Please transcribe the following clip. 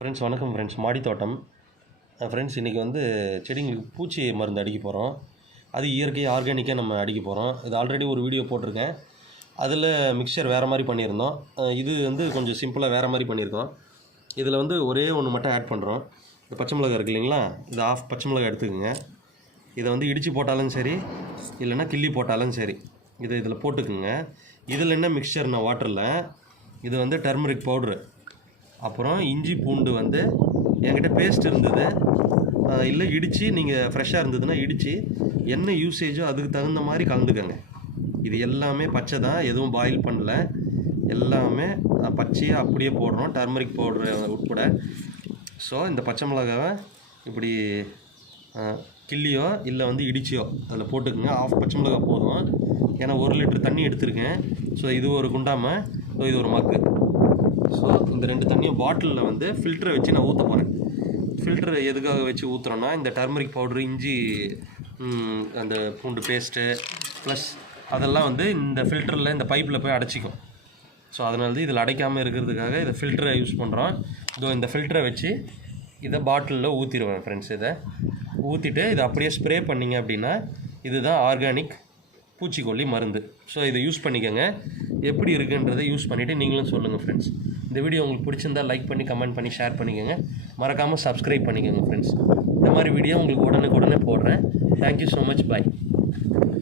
Friends வணக்கம் friends. மாடி தோட்டம் ஃப்ரெண்ட்ஸ். இன்றைக்கி வந்து செடிங்களுக்கு பூச்சி மருந்து அடிக்க போகிறோம். அது இயற்கை ஆர்கானிக்காக நம்ம அடிக்க போகிறோம். இது ஆல்ரெடி ஒரு வீடியோ போட்டிருக்கேன். அதில் மிக்சர் வேறு மாதிரி பண்ணியிருந்தோம். இது வந்து கொஞ்சம் சிம்பிளாக வேறு மாதிரி பண்ணியிருக்கோம். இதில் வந்து ஒரே ஒன்று மட்டும் ஆட் பண்ணுறோம். இந்த பச்சை மிளகா இருக்குது இல்லைங்களா, இது ஆஃப் பச்சை மிளகா எடுத்துக்கோங்க. இதை வந்து இடித்து போட்டாலும் சரி, இல்லைன்னா கிள்ளி போட்டாலும் சரி, இதில் போட்டுக்குங்க. இதில் என்ன மிக்சர்னா வாட்டரில் இது வந்து டர்மரிக் பவுட்ரு, அப்புறம் இஞ்சி பூண்டு வந்து என்கிட்ட பேஸ்ட் இருந்தது, இல்லை இடித்து நீங்கள் ஃப்ரெஷ்ஷாக இருந்ததுன்னா இடித்து என்ன யூசேஜோ அதுக்கு தகுந்த மாதிரி கலந்துக்கங்க. இது எல்லாமே பச்சை தான், எதுவும் பாயில் பண்ணல, எல்லாமே பச்சையாக அப்படியே போடுறோம், டர்மரிக் பவுட்ரு உட்பட. ஸோ இந்த பச்சை மிளகாவை இப்படி கிள்ளியோ இல்லை வந்து இடிச்சியோ அதில் போட்டுக்குங்க. ஆஃப் பச்சை மிளகா போதும், ஏன்னா 1 லிட்டர் தண்ணி எடுத்திருக்கேன். ஸோ இது ஒரு குண்டாமல், இது ஒரு மக்கு. ஸோ இந்த 2 தண்ணியும் பாட்டிலில் வந்து ஃபில்டரை வச்சு நான் ஊற்ற போகிறேன். ஃபில்டரை எதுக்காக வச்சு ஊற்றுறோன்னா, இந்த டர்மரிக் பவுட்ரு, இஞ்சி, அந்த பூண்டு பேஸ்ட்டு ப்ளஸ் அதெல்லாம் வந்து இந்த ஃபில்டரில் இந்த பைப்பில் போய் அடைச்சிக்கும். ஸோ அதனால தான் இதில் அடைக்காமல் இருக்கிறதுக்காக இதை ஃபில்டரை யூஸ் பண்ணுறோம். இந்த ஃபில்டரை வச்சு இதை பாட்டிலில் ஊற்றிடுவேன் ஃப்ரெண்ட்ஸ். இதை ஊற்றிட்டு இதை அப்படியே ஸ்ப்ரே பண்ணிங்க அப்படின்னா இதுதான் ஆர்கானிக் பூச்சிக்கொல்லி மருந்து. ஸோ இதை யூஸ் பண்ணிக்கோங்க. எப்படி இருக்குன்றதை யூஸ் பண்ணிவிட்டு நீங்களும் சொல்லுங்கள் ஃப்ரெண்ட்ஸ். இந்த வீடியோ உங்களுக்கு பிடிச்சிருந்தால் லைக் பண்ணி, கமெண்ட் பண்ணி, ஷேர் பண்ணிக்கோங்க. மறக்காமல் சப்ஸ்கிரைப் பண்ணிக்கோங்க ஃப்ரெண்ட்ஸ். இந்த மாதிரி வீடியோ உங்களுக்கு உடனே போடுறேன். Thank you so much. பாய்.